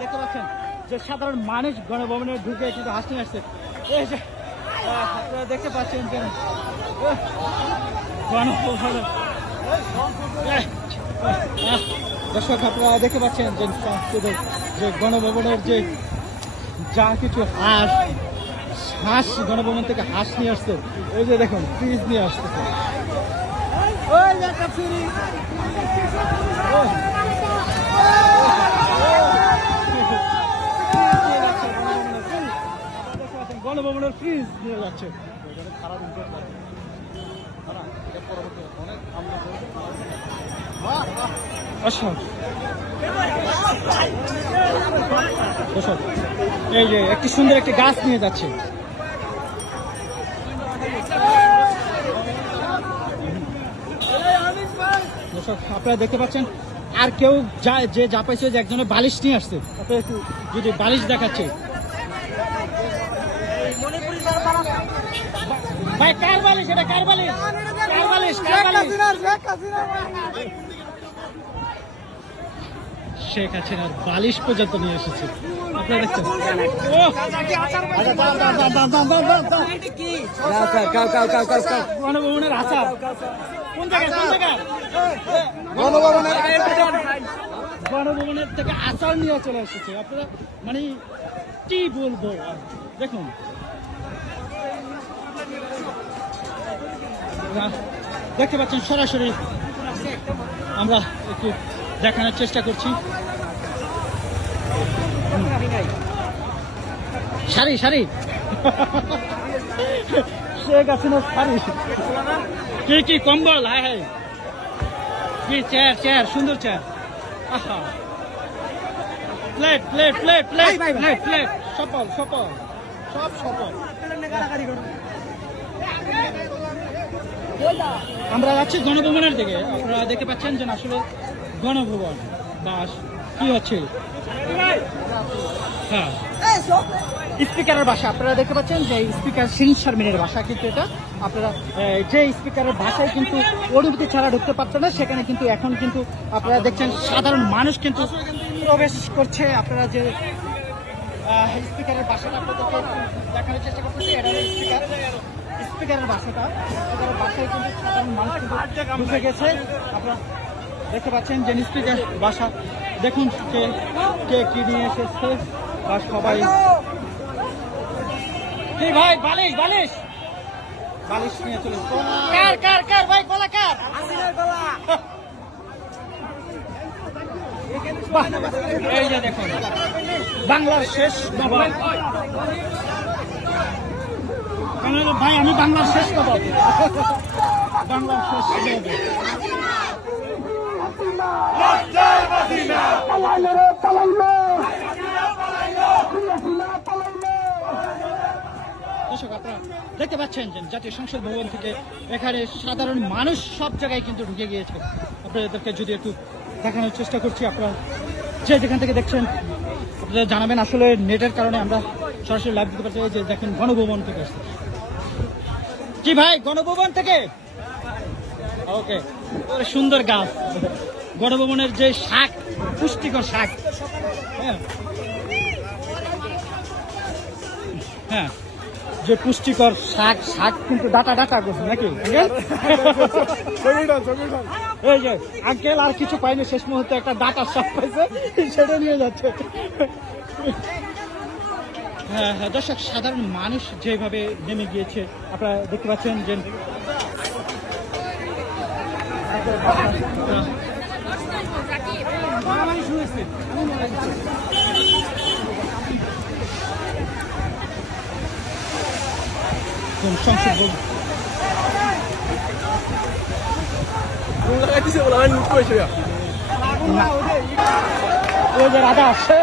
দেখতে পাচ্ছেন যে সাধারণ মানুষ গণভবনে ঢুকে কিন্তু হাসি আসছে। এই যে আপনারা দেখতে পাচ্ছেন যে গণভবনে দর্শক আপনারা দেখতে পাচ্ছেন যে গণভবনের যে যা কিছু হাঁস গণভবন থেকে হাঁস নিয়ে আসছে। এই যে দেখুন ফ্রিজ নিয়ে আসতেছে। গণভবনের ফ্রিজ নিয়ে যাচ্ছে। এই যে একটি সুন্দর একটি গাছ নিয়ে যাচ্ছে। আপনারা দেখতে পাচ্ছেন আর কেউ যে যা পাইছে যে একজনের বালিশ নিয়ে আসছে। আপনারা একটু যদি বালিশ দেখাচ্ছে ভাই, কার বালিশ এটা? কার বালিশ? কার বালিশ? কার বালিশ? শেখ হাসিনার বালিশ পর্যন্ত নিয়ে এসেছে। আপনারা দেখছেন গণভবনের আচার কোন জায়গায়? কোন জায়গায়? গণভবনের থেকে আচার নিয়ে চলে এসেছে। আপনারা মানে কি বলবো, দেখুন দেখতে পাচ্ছেন সরাসরি আমরা একটু দেখানোর চেষ্টা করছি। শাড়ি শাড়ি শেখ হাসিনার শাড়ি, কি কি কম্বল, হায় হায় কি চেয়ার, চেয়ার সুন্দর চেয়ার, আহা plate plate plate plate plate plate সফল সফল সব সফল। আমরা যাচ্ছি গণভবনের দিকে। আপনারা দেখতে পাচ্ছেন যে আসলে গণভবন বাস কি হচ্ছে। হ্যাঁ, স্পিকারের ভাষা আপনারা দেখতে পাচ্ছেন যে স্পিকার শিরিন শারমিনের ভাষা, কিন্তু এটা আপনারা যে স্পিকারের ভাষায় কিন্তু অনুমতি ছাড়া ঢুকতে পারতেন না, সেখানে কিন্তু এখন কিন্তু আপনারা দেখছেন সাধারণ মানুষ কিন্তু প্রবেশ করছে। আপনারা যে স্পিকারের ভাষাটা আপনাদেরকে দেখানোর চেষ্টা করতেছি, এটা স্পিকার স্পিকারের ভাষাটা, স্পিকারের ভাষায় কিন্তু সাধারণ মানুষ কিন্তু ঢুকে গেছে। আপনারা দেখতে পাচ্ছেন যে স্পিকার ভাষা দেখুন কে কি নিয়ে এসেছে বা সবাই কি ভাই বালিশ বালিশ বালিশ নিয়ে চলে কার কার কার ভাই কলা কার এই যে দেখুন বাংলার শেষ নবাব ভাই, আমি বাংলার শেষ নবাব, বাংলার শেষ নবাব। দর্শক আপনারা দেখতে পাচ্ছেন যে জাতীয় সংসদ ভবন থেকে এখানে সাধারণ মানুষ সব জায়গায় কিন্তু ঢুকে গিয়েছে। আপনাদেরকে যদি একটু দেখানোর চেষ্টা করছি, আপনারা যে যেখান থেকে দেখছেন আপনারা জানাবেন। আসলে নেটের কারণে আমরা সরাসরি লাইভ দিতে পারছি। যে দেখেন গণভবন থেকে আসছে। কি ভাই, গণভবন থেকে? ওকে, সুন্দর গাছ, গণভবনের যে শাক, পুষ্টিকর শাক। হ্যাঁ, যে পুষ্টিকর শাক, শাক কিন্তু ডাটা ডাটা করছে নাকি? এই যে আঙ্কেল আর কিছু পাইনি, শেষ মুহূর্তে একটা ডাটার শাক পাইছে, সেটা নিয়ে যাচ্ছে। হ্যাঁ হ্যাঁ দর্শক, সাধারণ মানুষ যেভাবে নেমে গিয়েছে আপনারা দেখতে পাচ্ছেন যে সংসদ রাধা আসছে।